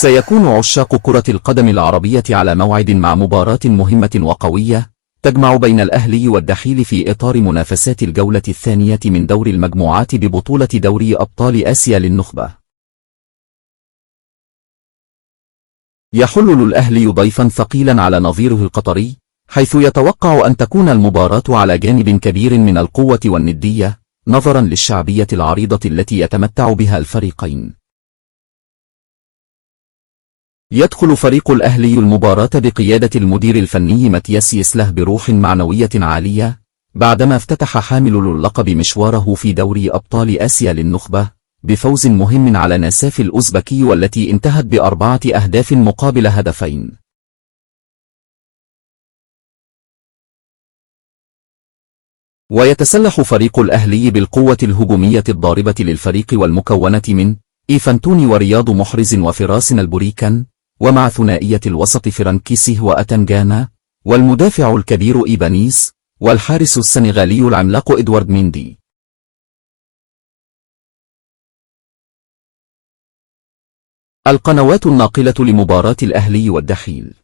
سيكون عشاق كرة القدم العربية على موعد مع مباراة مهمة وقوية تجمع بين الأهلي والدحيل في إطار منافسات الجولة الثانية من دور المجموعات ببطولة دوري أبطال آسيا للنخبة. يحلل الأهلي ضيفا ثقيلا على نظيره القطري، حيث يتوقع أن تكون المباراة على جانب كبير من القوة والندية، نظرا للشعبية العريضة التي يتمتع بها الفريقين. يدخل فريق الأهلي المباراة بقيادة المدير الفني ماتياس يسله بروح معنوية عالية، بعدما افتتح حامل اللقب مشواره في دوري أبطال آسيا للنخبة بفوز مهم على ناساف الأوزبكي، والتي انتهت ب4 أهداف مقابل هدفين. ويتسلح فريق الأهلي بالقوة الهجومية الضاربة للفريق، والمكونة من إيفانتوني ورياض محرز وفراس البوريكان، ومع ثنائية الوسط فرانكيسي وأتنجانا، والمدافع الكبير إيبانيس، والحارس السنغالي العملاق إدوارد ميندي. القنوات الناقلة لمباراة الأهلي والدحيل.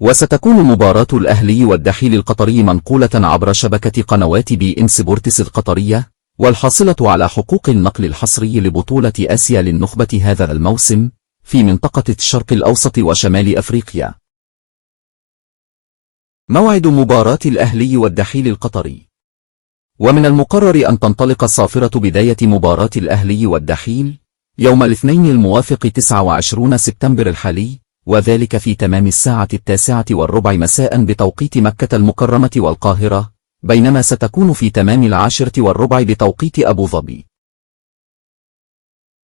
وستكون مباراة الأهلي والدحيل القطري منقولة عبر شبكة قنوات بي إن سبورتس القطرية، والحاصلة على حقوق النقل الحصري لبطولة آسيا للنخبة هذا الموسم في منطقة الشرق الأوسط وشمال أفريقيا. موعد مباراة الأهلي والدحيل القطري. ومن المقرر أن تنطلق صافرة بداية مباراة الأهلي والدحيل يوم الاثنين الموافق 29 سبتمبر الحالي، وذلك في تمام الساعة 9:15 مساء بتوقيت مكة المكرمة والقاهرة، بينما ستكون في تمام 10:15 بتوقيت أبو ظبي.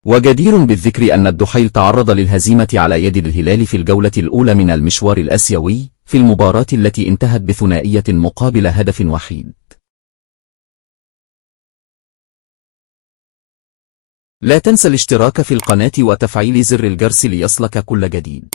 وجدير بالذكر أن الدحيل تعرض للهزيمة على يد الهلال في الجولة الأولى من المشوار الآسيوي في المباراة التي انتهت بثنائية مقابل هدف وحيد. لا تنسى الاشتراك في القناة وتفعيل زر الجرس ليصلك كل جديد.